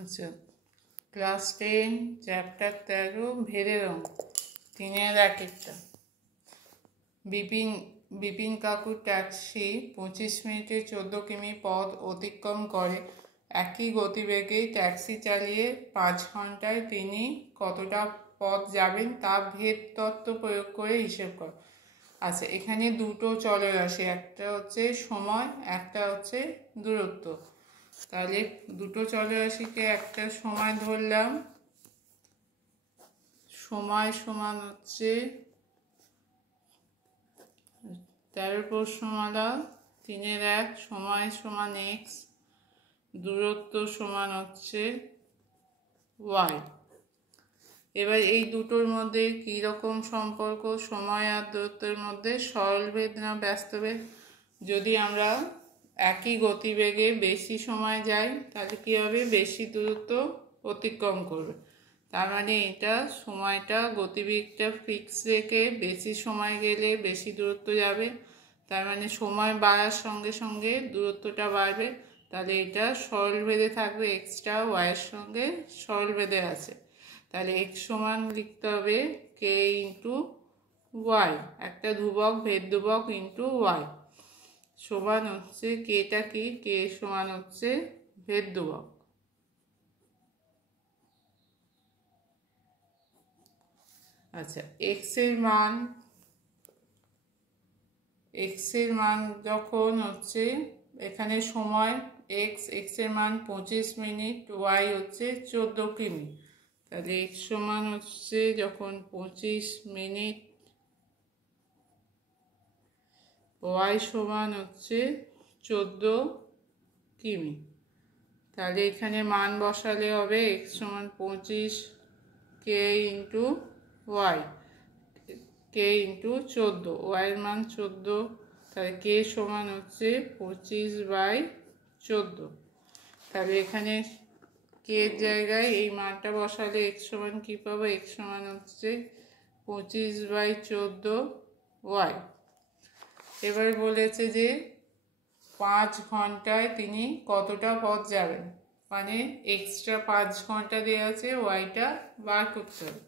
আচ্ছা, class 10 chapter 13 where রং 3-এর একটা। বিপিন কাকুর ট্যাক্সি 25 মিনিটে 14 কিমি পথ অতিক্রম করে। একই গতিবেগে ট্যাক্সি চালিয়ে 5 ঘন্টায় তিনি কতটা পথ যাবেন তা ভেদ তত্ত্ব প্রয়োগ করে হিসেব করে। আচ্ছা, এখানে দুটো চলরাশি, একটা হচ্ছে সময়, একটা হচ্ছে দূরত্ব। তাহলে দুটো চলরাশিকে একটা সময় ধরলাম, সময় সমান হচ্ছে 13 প্রশ্নমালা 3-এর 1, সময় সমান x, দূরত্ব সমান হচ্ছে y। এবার এই দুটোর মধ্যে কী রকম সম্পর্ক? সময় আর দূরত্বের মধ্যে সরলভেদ না ব্যস্তভেদ? যদি আমরা একই গতিবেগে বেশি সময় যাই তাহলে কী হবে? বেশি দূরত্ব অতিক্রম করবে। তার মানে এটা সময়টা গতিবেগটা ফিক্স রেখে বেশি সময় গেলে বেশি দূরত্ব যাবে, তার মানে সময় বাড়ার সঙ্গে সঙ্গে দূরত্বটা বাড়বে। তাহলে এটা সরলভেদে থাকবে, এক্সটা ওয়াইয়ের সঙ্গে সরলভেদে আছে। তাহলে এক্স সমান লিখতে হবে কে ইন্টু ওয়াই, একটা ধ্রুবক ভেদ ধ্রুবক ইন্টু ওয়াই সমান হচ্ছে কেটা কি? কে সমান হচ্ছে ভেদ ধ্রুবক। আচ্ছা, এক্স এর মান যখন হচ্ছে এখানে সময় এক্স এর মান 25 মিনিট, ওয়াই হচ্ছে 14 কিমি। তাহলে এক্স সমান হচ্ছে যখন 25 মিনিট, ওয়াই সমান হচ্ছে 14 কিমি। তাহলে এখানে মান বসালে হবে এক্স সমান 25 কে ইন্টু ওয়াই, কে ইন্টু 14, ওয়াইয়ের মান 14, তাহলে কে সমান হচ্ছে 25/14। তাহলে এখানে কে জায়গায় এই মানটা বসালে এক্স সমান কী পাবো? এক্স সমান হচ্ছে 25/14 ওয়াই। এবার বলেছে যে 5 ঘন্টায় তিনি কতটা পথ যাবেন, মানে এক্সট্রা 5 ঘন্টা দেওয়া আছে, ওয়াইটা বার করতে হবে।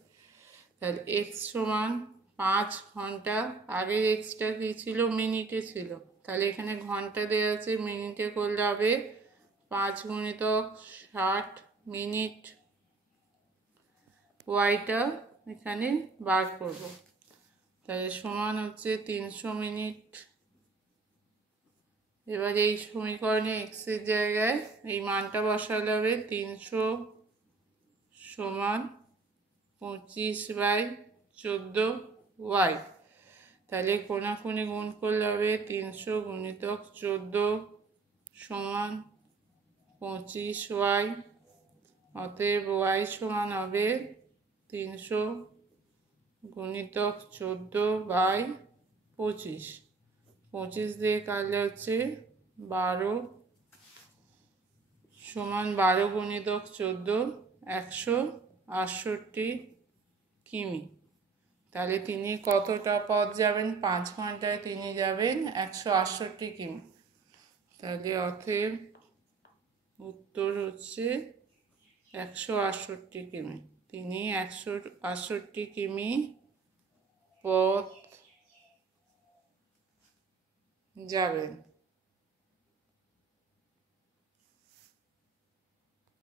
তাহলে এক্স সমান 5 ঘন্টা, আগের এক্সটা কী ছিল? মিনিটে ছিল, তাহলে এখানে ঘন্টা দেওয়া আছে, মিনিটে করলে হবে 5 × 60 মিনিট, ওয়াইটা এখানে বার করব। তাহলে সমান হচ্ছে 300 মিনিট। এবার এই সমীকরণে এক্সের জায়গায় এই মানটা বসালে হবে 300 সমান 25/14 ওয়াই। তাহলে কোণাকুণি গুণ করলে হবে 300 × 14 সমান 25 ওয়াই। অতএব ওয়াই সমান হবে 300 × 14/25, 25 দিয়ে কাটলে হচ্ছে 12 সমান 12 × 14 168 কিমি। তাহলে তিনি কতটা পথ যাবেন? 5 ঘন্টায় তিনি যাবেন 168 কিমি। তাহলে অতএব উত্তর হচ্ছে 168 কিমি। তিনি 168 কিমি পথ যাবেন।